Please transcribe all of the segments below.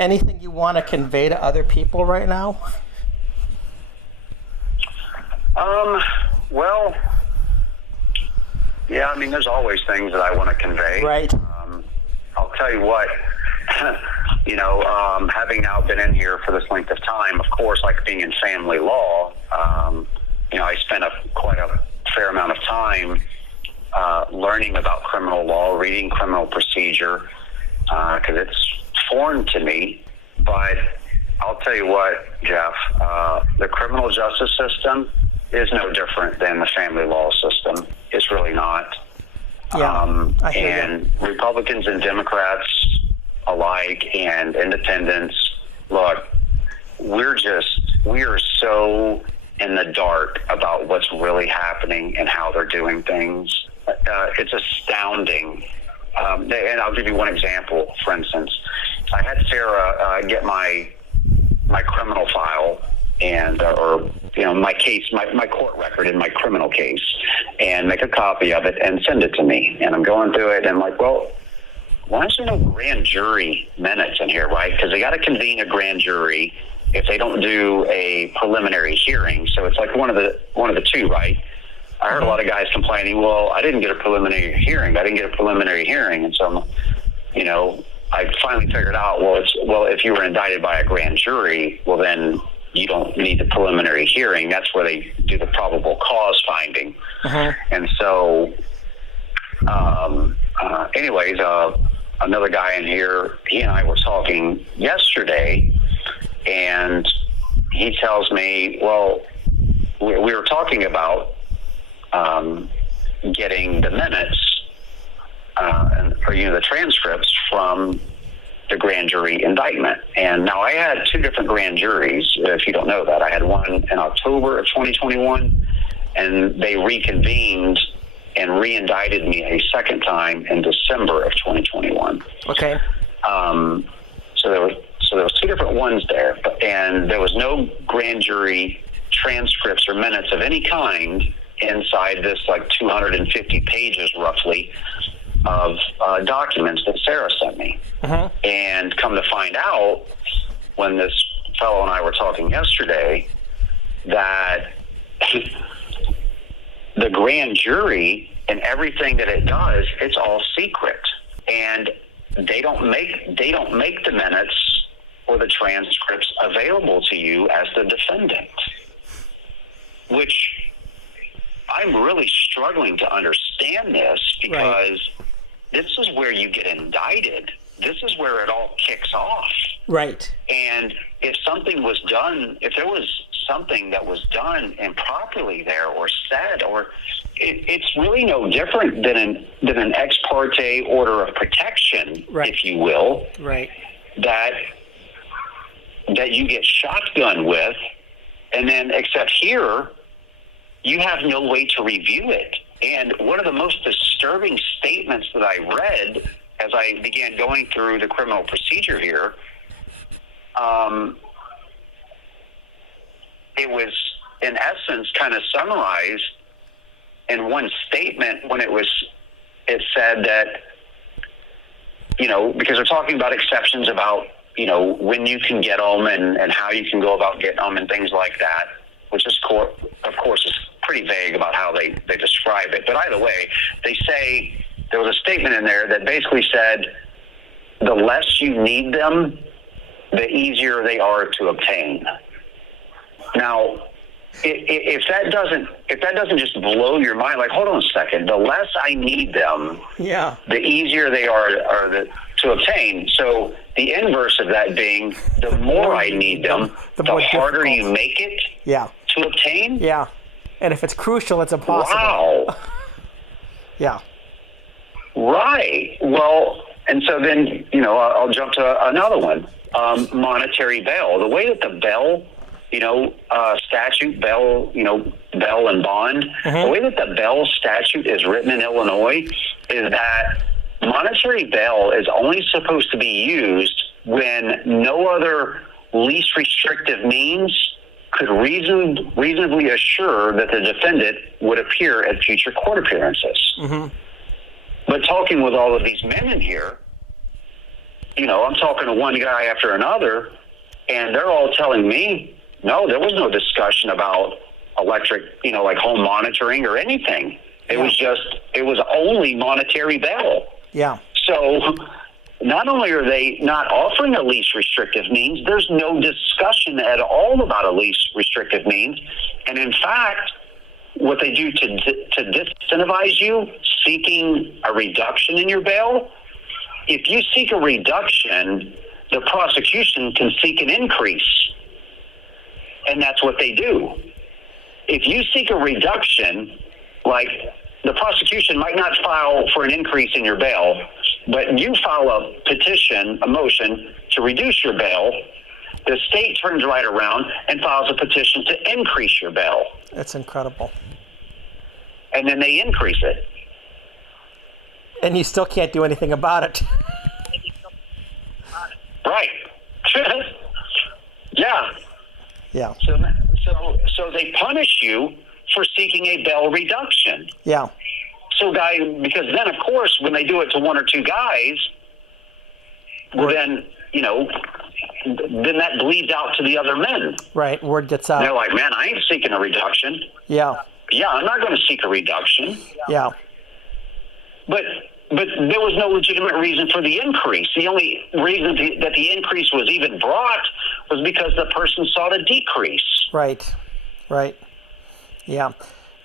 anything you want to convey to other people right now? Well, yeah, I mean, there's always things that I want to convey. Right. I'll tell you what, having now been in here for this length of time, of course, like being in family law, I spent quite a fair amount of time learning about criminal law, reading criminal procedure, because it's foreign to me. But I'll tell you what, Jeff, the criminal justice system is no different than the family law system. It's really not. Yeah, I hear and you. Republicans and Democrats alike and independents, look, we are so in the dark about what's really happening and how they're doing things. It's astounding. And I'll give you one example, for instance. I had Sarah get my criminal file and my case, my court record in my criminal case, and make a copy of it and send it to me. And I'm going through it, and I'm like, well, why is there no grand jury minutes in here, right? Because they got to convene a grand jury if they don't do a preliminary hearing. So it's like one of the two, right? I heard a lot of guys complaining, well, I didn't get a preliminary hearing. And so, I finally figured out, well, if you were indicted by a grand jury, well, then you don't need the preliminary hearing. That's where they do the probable cause finding. And so, anyways, another guy in here, he and I were talking yesterday, and he tells me, well, we were talking about getting the minutes or the transcripts from the grand jury indictment. And now I had two different grand juries, if you don't know that. I had one in October of 2021, and they reconvened and re-indicted me a second time in December of 2021. Okay. So there was two different ones there, and there was no grand jury transcripts or minutes of any kind inside this 250 pages roughly of documents that Sarah sent me. And come to find out, when this fellow and I were talking yesterday, that the grand jury and everything that it does, it's all secret, and they don't make the minutes or the transcripts available to you as the defendant, which I'm really struggling to understand this, because this is where you get indicted. This is where it all kicks off. Right. And if there was something that was done improperly there or said, or it's really no different than an ex parte order of protection, if you will, that you get shotgun with, and then except here, you have no way to review it. And one of the most disturbing statements that I read as I began going through the criminal procedure here, it was in essence kind of summarized in one statement when it said that, because they're talking about exceptions about, when you can get them and how you can go about getting them and things like that, which is, of course, is pretty vague about how they describe it. But either way, they say there was a statement in there that basically said the less you need them, the easier they are to obtain. Now, if that doesn't just blow your mind, like, hold on a second, the less I need them, the easier they are to obtain. So the inverse of that being, the more I need them, the harder you make it to obtain. Yeah. And if it's crucial, it's impossible. Wow. Yeah. Right. Well, and so then, I'll jump to another one. Monetary bail. The way that the bail, statute, bail and bond, the way that the bail statute is written in Illinois is that monetary bail is only supposed to be used when no other least restrictive means could reasonably assure that the defendant would appear at future court appearances. But talking with all of these men in here, I'm talking to one guy after another, and they're all telling me, no, there was no discussion about electric, like home monitoring or anything. It was only monetary bail. Yeah. So not only are they not offering a least restrictive means, there's no discussion at all about a least restrictive means. And in fact, what they do to disincentivize you seeking a reduction in your bail, if you seek a reduction, the prosecution can seek an increase. And that's what they do. If you seek a reduction, like the prosecution might not file for an increase in your bail, but you file a petition, a motion to reduce your bail, the state turns right around and files a petition to increase your bail. That's incredible. And then they increase it. And you still can't do anything about it. Right. Yeah. Yeah. So they punish you for seeking a bail reduction. Yeah. So because then of course when they do it to one or two guys, well then, then that bleeds out to the other men. Right. Word gets out. And they're like, man, I ain't seeking a reduction. Yeah. Yeah, I'm not going to seek a reduction. Yeah. But there was no legitimate reason for the increase. The only reason that the increase was even brought was because the person sought a decrease. Right. Right. Yeah.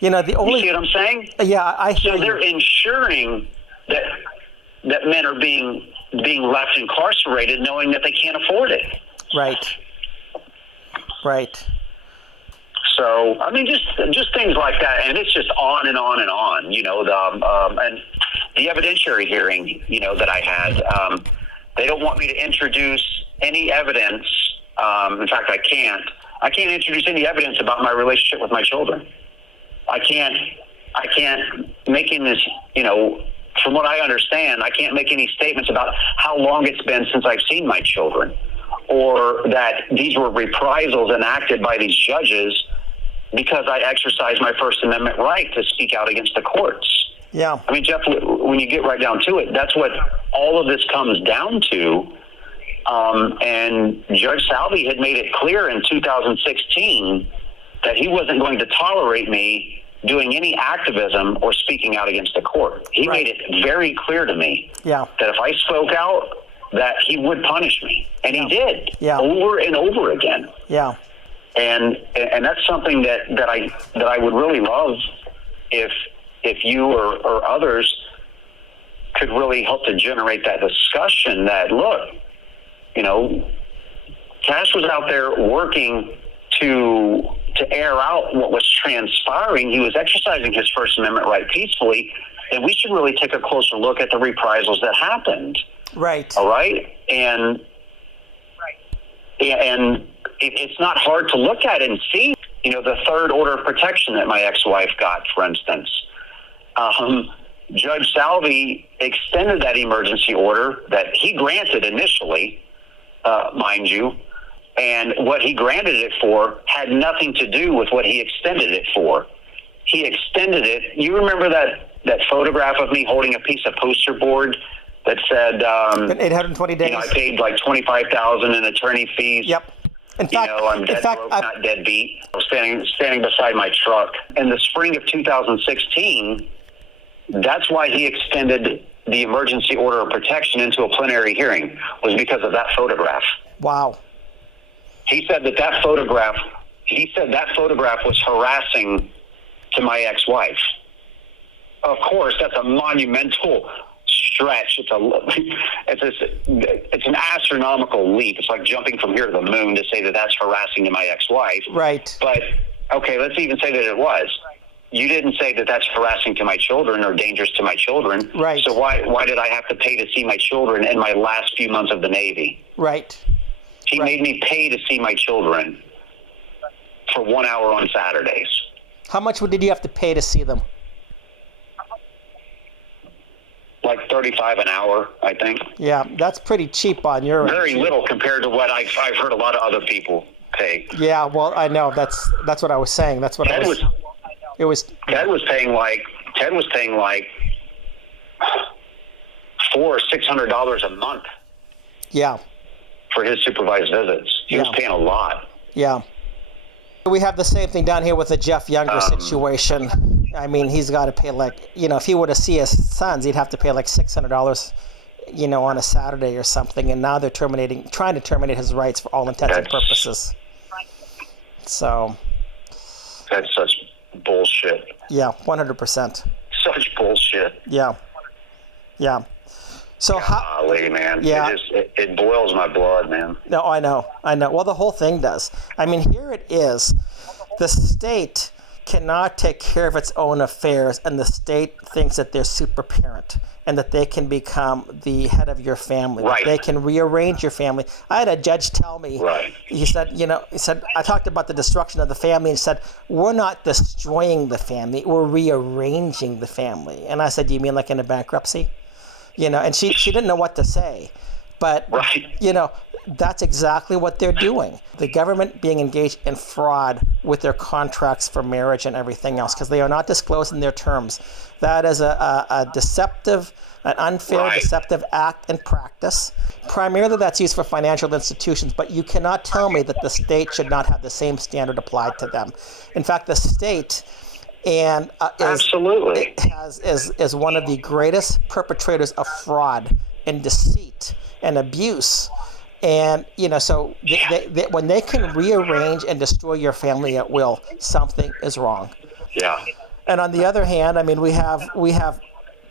The only. You see what I'm saying? Yeah, I hear So they're ensuring that men are being left incarcerated, knowing that they can't afford it. Right. Right. So I mean, just things like that, and it's just on and on and on. And the evidentiary hearing, that I had, they don't want me to introduce any evidence. In fact, I can't introduce any evidence about my relationship with my children. I can't make any, from what I understand, I can't make any statements about how long it's been since I've seen my children, or that these were reprisals enacted by these judges because I exercised my First Amendment right to speak out against the courts. Yeah. I mean, Jeff, when you get right down to it, that's what all of this comes down to. And Judge Salvi had made it clear in 2016 that he wasn't going to tolerate me doing any activism or speaking out against the court. He made it very clear to me that if I spoke out, that he would punish me. And he did over and over again. Yeah. And that's something that I would really love if you or others could really help to generate that discussion that, look, Kash was out there working to air out what was transpiring. He was exercising his First Amendment right peacefully, and we should really take a closer look at the reprisals that happened. Right. All right? And it's not hard to look at and see, the third order of protection that my ex-wife got, for instance. Judge Salvi extended that emergency order that he granted initially, mind you, and what he granted it for had nothing to do with what he extended it for. He extended it. You remember that photograph of me holding a piece of poster board that said, in 820 days. I paid like $25,000 in attorney fees. Yep. In fact, I'm dead broke, not dead beat. I was standing beside my truck. In the spring of 2016, that's why he extended the emergency order of protection into a plenary hearing, was because of that photograph. Wow. He said that photograph was harassing to my ex-wife. Of course, that's a monumental stretch. It's an astronomical leap. It's like jumping from here to the moon to say that that's harassing to my ex-wife. Right. But okay, let's even say that it was. You didn't say that that's harassing to my children or dangerous to my children. Right. So why did I have to pay to see my children in my last few months of the Navy? Right. He made me pay to see my children for 1 hour on Saturdays. How much did you have to pay to see them? Like $35 an hour, I think. Yeah, that's pretty cheap on your end. Very little compared to what I've heard a lot of other people pay. Yeah, well, I know that's what I was saying. That's what Ted was paying like $400 or $600 a month. Yeah. For his supervised visits. He was paying a lot. Yeah. We have the same thing down here with the Jeff Younger situation. I mean, he's got to pay like, if he were to see his sons, he'd have to pay like $600, on a Saturday or something. And now they're trying to terminate his rights for all intents and purposes. So. That's such bullshit. Yeah, 100%. Such bullshit. Yeah. Yeah. So golly, man. Yeah. It boils my blood, man. No, I know. Well, the whole thing does. I mean, here it is. The state cannot take care of its own affairs, and the state thinks that they're super parent and that they can become the head of your family. Right. That they can rearrange your family. I had a judge tell me, he said, I talked about the destruction of the family, and he said, we're not destroying the family, we're rearranging the family. And I said, do you mean like in a bankruptcy? And she didn't know what to say. But, that's exactly what they're doing. The government being engaged in fraud with their contracts for marriage and everything else, because they are not disclosing their terms. That is a deceptive, an unfair, deceptive act and practice. Primarily that's used for financial institutions, but you cannot tell me that the state should not have the same standard applied to them. In fact, the state absolutely is one of the greatest perpetrators of fraud and deceit and abuse. And, so they, when they can rearrange and destroy your family at will, something is wrong. Yeah. And on the other hand, I mean, we have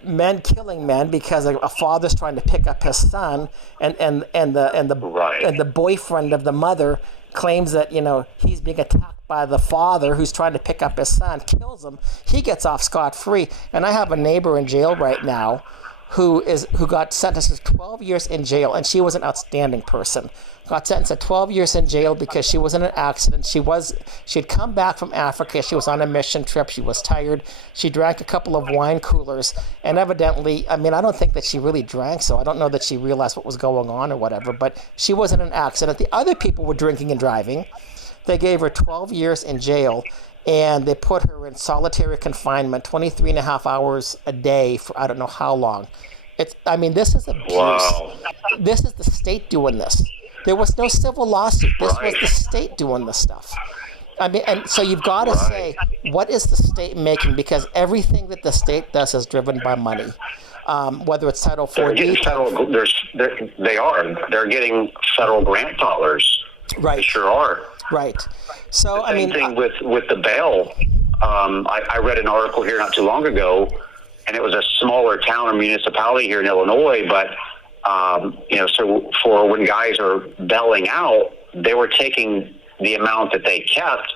men killing men because a father's trying to pick up his son, and the boyfriend of the mother claims that, he's being attacked by the father who's trying to pick up his son, kills him. He gets off scot-free. And I have a neighbor in jail right now who got sentenced to 12 years in jail, and she was an outstanding person. Got sentenced to 12 years in jail because she was in an accident. She had come back from Africa. She was on a mission trip. She was tired. She drank a couple of wine coolers, and evidently, I mean, I don't think that she really drank, so I don't know that she realized what was going on or whatever, but she was in an accident. The other people were drinking and driving. They gave her 12 years in jail, and they put her in solitary confinement, 23 and a half hours a day for I don't know how long. This is abuse. Wow. This is the state doing this. There was no civil lawsuit. This was the state doing this stuff. I mean, and so you've got to say, what is the state making? Because everything that the state does is driven by money. Whether it's Title 4D. They're getting federal grant dollars. Right. They sure are. Right. So, the same thing with the bail. I read an article here not too long ago, and it was a smaller town or municipality here in Illinois, but, so for when guys are bailing out, they were taking the amount that they kept,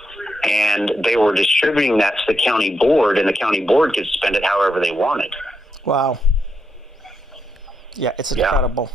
and they were distributing that to the county board, and the county board could spend it however they wanted. Wow. Yeah, it's incredible.